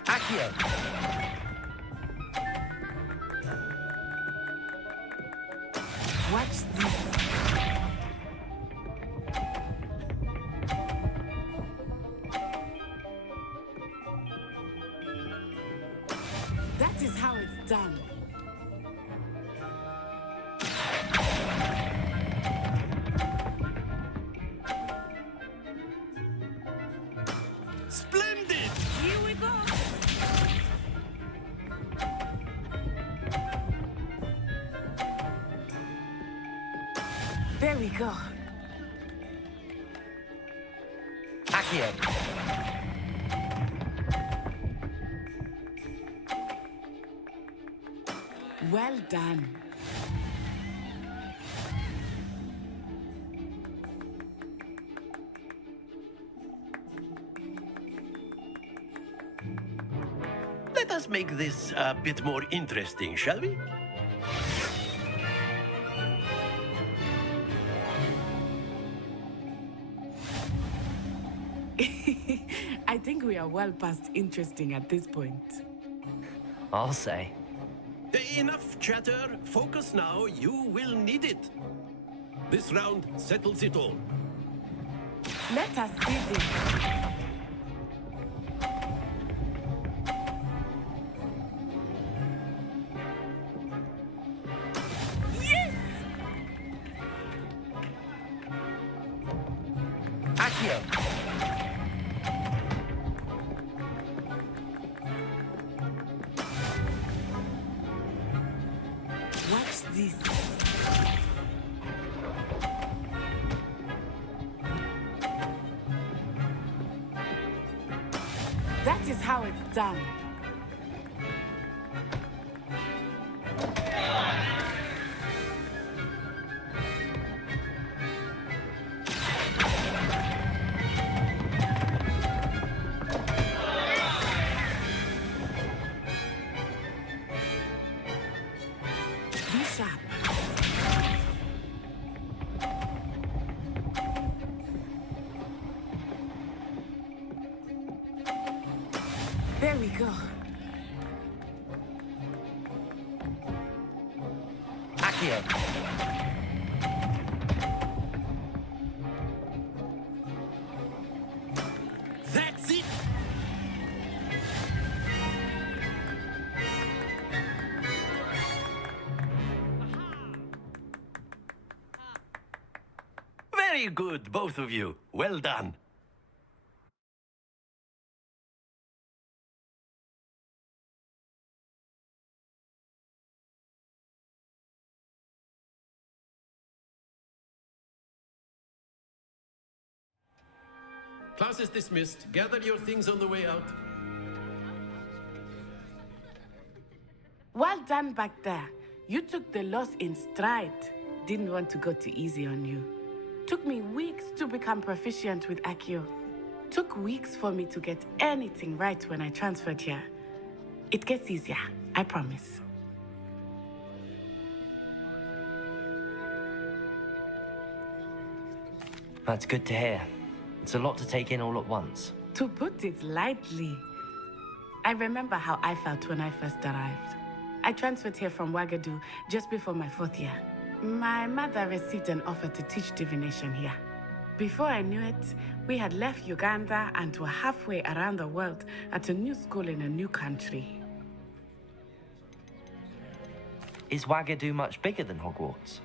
Accio! Watch this. That is how it's done. Splendid! Here we go. There we go. Accio! Well done. Let us make this a bit more interesting, shall we? I think we are well past interesting at this point. I'll say. Enough chatter. Focus now. You will need it. This round settles it all. Let us see this. Yes! Accio! Watch this. That is how it's done. Be sharp. There we go. Accio! That's it! Very good, both of you. Well done. Class is dismissed. Gather your things on the way out. Well done back there. You took the loss in stride. Didn't want to go too easy on you. Took me weeks to become proficient with Accio. Took weeks for me to get anything right when I transferred here. It gets easier, I promise. That's good to hear. It's a lot to take in all at once. To put it lightly, I remember how I felt when I first arrived. I transferred here from Ouagadougou just before my 4th year. My mother received an offer to teach divination here. Before I knew it, we had left Uganda and were halfway around the world at a new school in a new country. Is Ouagadougou much bigger than Hogwarts?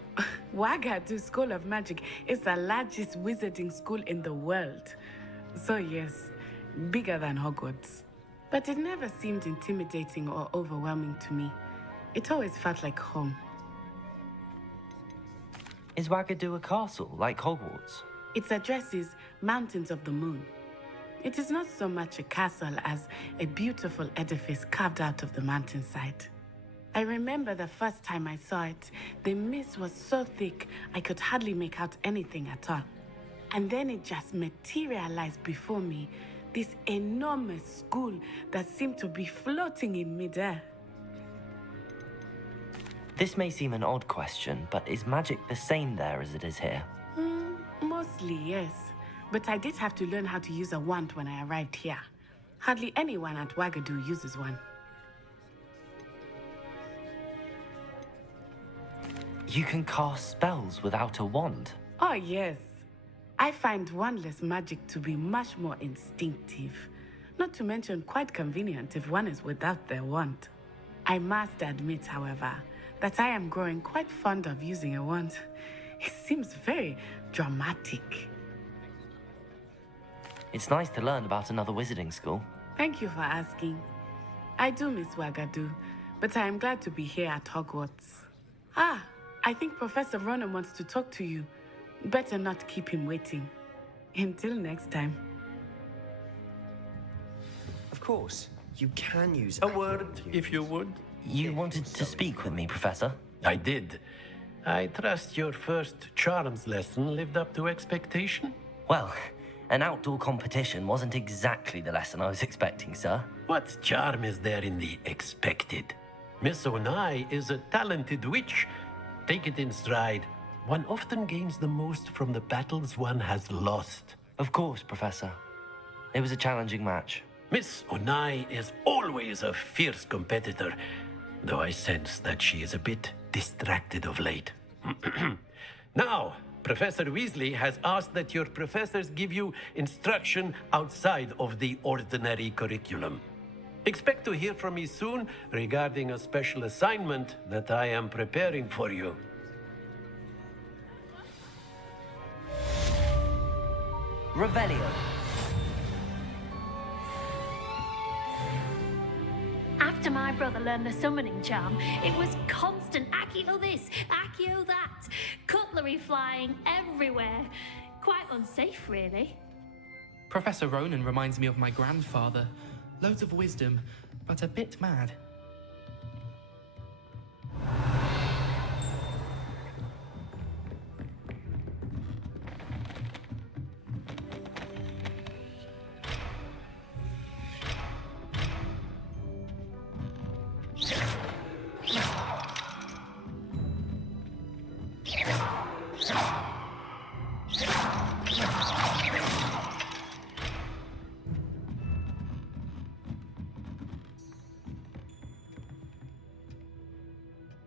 Ouagadougou School of Magic is the largest wizarding school in the world. So yes, bigger than Hogwarts. But it never seemed intimidating or overwhelming to me. It always felt like home. Is Ouagadougou a castle, like Hogwarts? Its address is Mountains of the Moon. It is not so much a castle as a beautiful edifice carved out of the mountainside. I remember the first time I saw it, the mist was so thick I could hardly make out anything at all. And then it just materialized before me, this enormous school that seemed to be floating in midair. This may seem an odd question, but is magic the same there as it is here? Mostly, yes. But I did have to learn how to use a wand when I arrived here. Hardly anyone at Wagadu uses one. You can cast spells without a wand? Oh, yes. I find wandless magic to be much more instinctive. Not to mention quite convenient if one is without their wand. I must admit, however, that I am growing quite fond of using a wand. It seems very dramatic. It's nice to learn about another wizarding school. Thank you for asking. I do miss Wagadu, but I am glad to be here at Hogwarts. Ah, I think Professor Ronan wants to talk to you. Better not keep him waiting. Until next time. Of course, you can use a word, if you would. You wanted to speak with me, Professor? I did. I trust your first charms lesson lived up to expectation? Well, an outdoor competition wasn't exactly the lesson I was expecting, sir. What charm is there in the expected? Miss Onai is a talented witch. Take it in stride. One often gains the most from the battles one has lost. Of course, Professor. It was a challenging match. Miss Onai is always a fierce competitor, though I sense that she is a bit distracted of late. Now, Professor Weasley has asked that your professors give you instruction outside of the ordinary curriculum. Expect to hear from me soon regarding a special assignment that I am preparing for you. Revelio. After my brother learned the summoning charm, it was constant Accio this, Accio that, cutlery flying everywhere. Quite unsafe, really. Professor Ronan reminds me of my grandfather. Loads of wisdom, but a bit mad.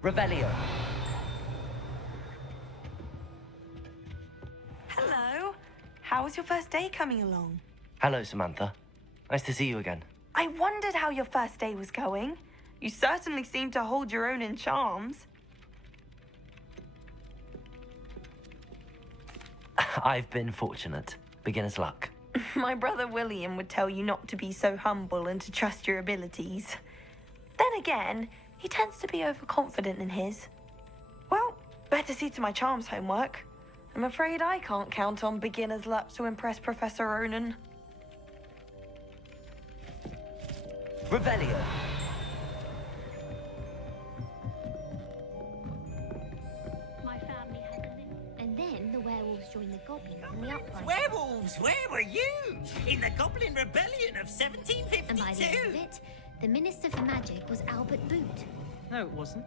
Revelio. Hello. How was your first day coming along? Hello, Samantha. Nice to see you again. I wondered how your first day was going. You certainly seem to hold your own in charms. I've been fortunate. Beginner's luck. My brother William would tell you not to be so humble and to trust your abilities. Then again, he tends to be overconfident in his. Well, better see to my charms homework. I'm afraid I can't count on beginner's luck to impress Professor Ronan. Revelio. My family had a and then the werewolves joined the goblins in the uprising. Werewolves, where were you? In the Goblin Rebellion of 1752. And by the end of it, the Minister for Magic was Albert Boot. No, it wasn't.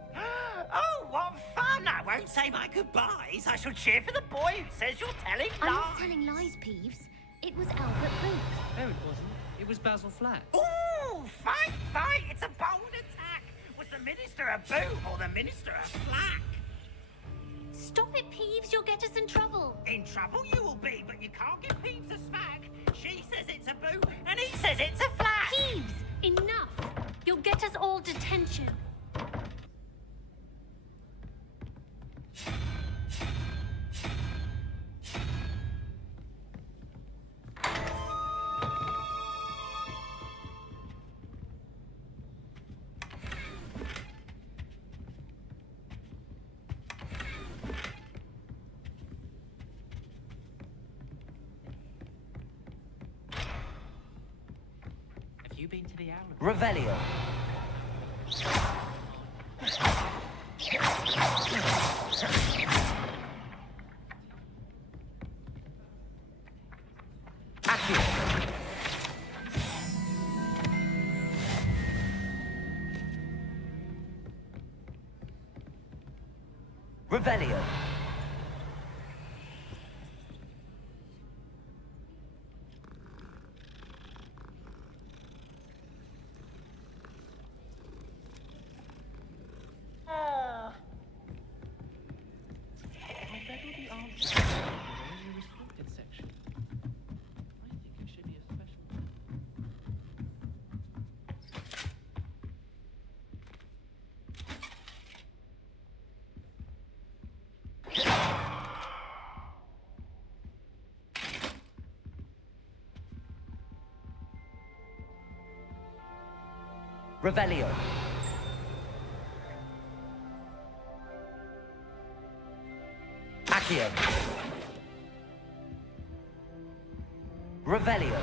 Oh, what fun! I won't say my goodbyes. I shall cheer for the boy who says you're telling I'm lies. not telling lies, Peeves. It was Albert Boot. No, it wasn't. It was Basil Flat. Ooh, fight, fight! It's a bold attack. Was the Minister a boo or the Minister a flack? Stop it, Peeves. You'll get us in trouble. In trouble you will be, but you can't give Peeves a smack. She says it's a boo, and he says it's a flack. Peeves, enough. You'll get us all detention. Have you been to the owl? Revelio. Revelio. I bet all the answers are in the restricted section. I think it should be a special. Revelio. Accio. Revelio.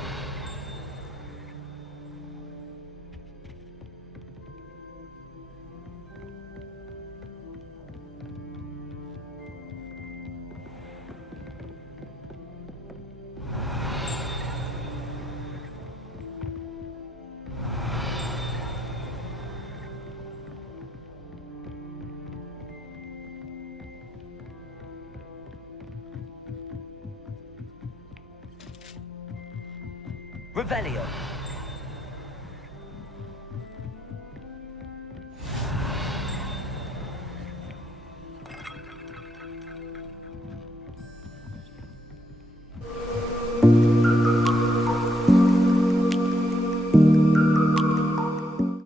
Revelio.